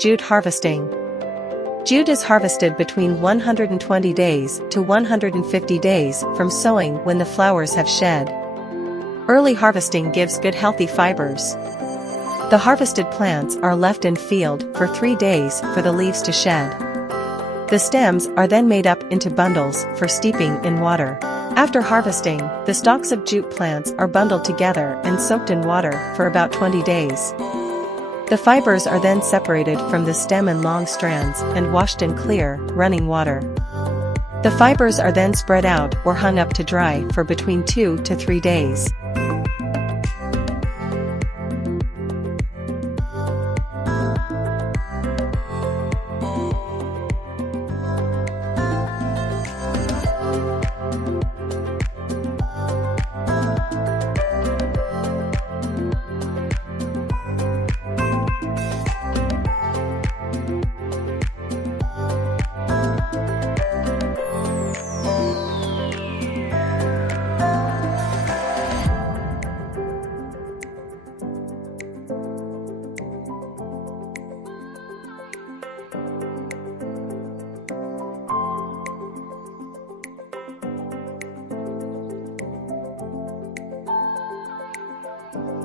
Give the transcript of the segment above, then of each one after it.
Jute harvesting. Jute is harvested between 120 days to 150 days from sowing when the flowers have shed. Early harvesting gives good healthy fibers. The harvested plants are left in field for 3 days for the leaves to shed. The stems are then made up into bundles for steeping in water. After harvesting, the stalks of jute plants are bundled together and soaked in water for about 20 days. The fibers are then separated from the stem in long strands and washed in clear, running water. The fibers are then spread out or hung up to dry for between 2 to 3 days.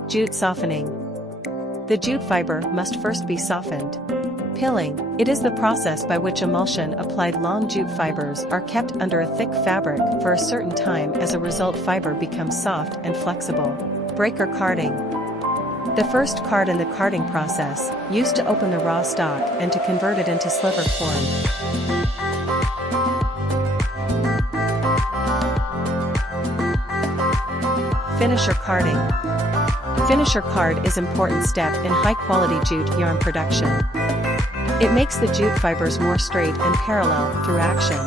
Jute softening. The jute fiber must first be softened. Pilling. It is the process by which emulsion applied long jute fibers are kept under a thick fabric for a certain time. As a result, fiber becomes soft and flexible. Breaker carding. The first card in the carding process, used to open the raw stock and to convert it into sliver form. Finisher carding. Finisher card is an important step in high-quality jute yarn production. It makes the jute fibers more straight and parallel through action.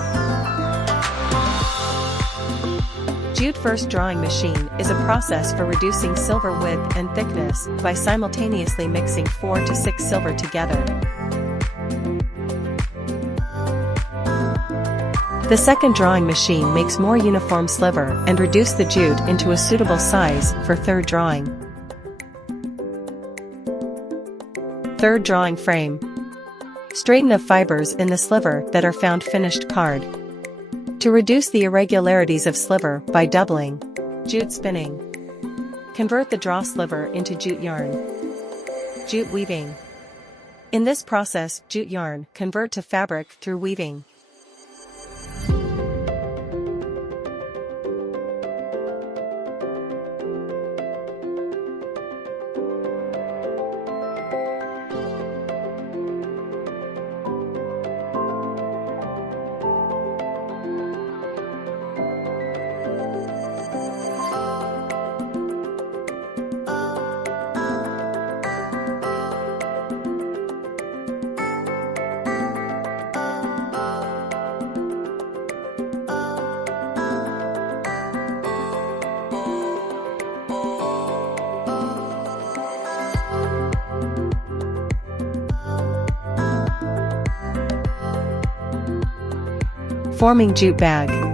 Jute first drawing machine is a process for reducing silver width and thickness by simultaneously mixing 4 to 6 silver together. The second drawing machine makes more uniform sliver and reduce the jute into a suitable size for third drawing. Third drawing frame. Straighten of fibers in the sliver that are found finished card. To reduce the irregularities of sliver by doubling. Jute spinning. Convert the draw sliver into jute yarn. Jute weaving. In this process, jute yarn convert to fabric through weaving. Forming jute bag.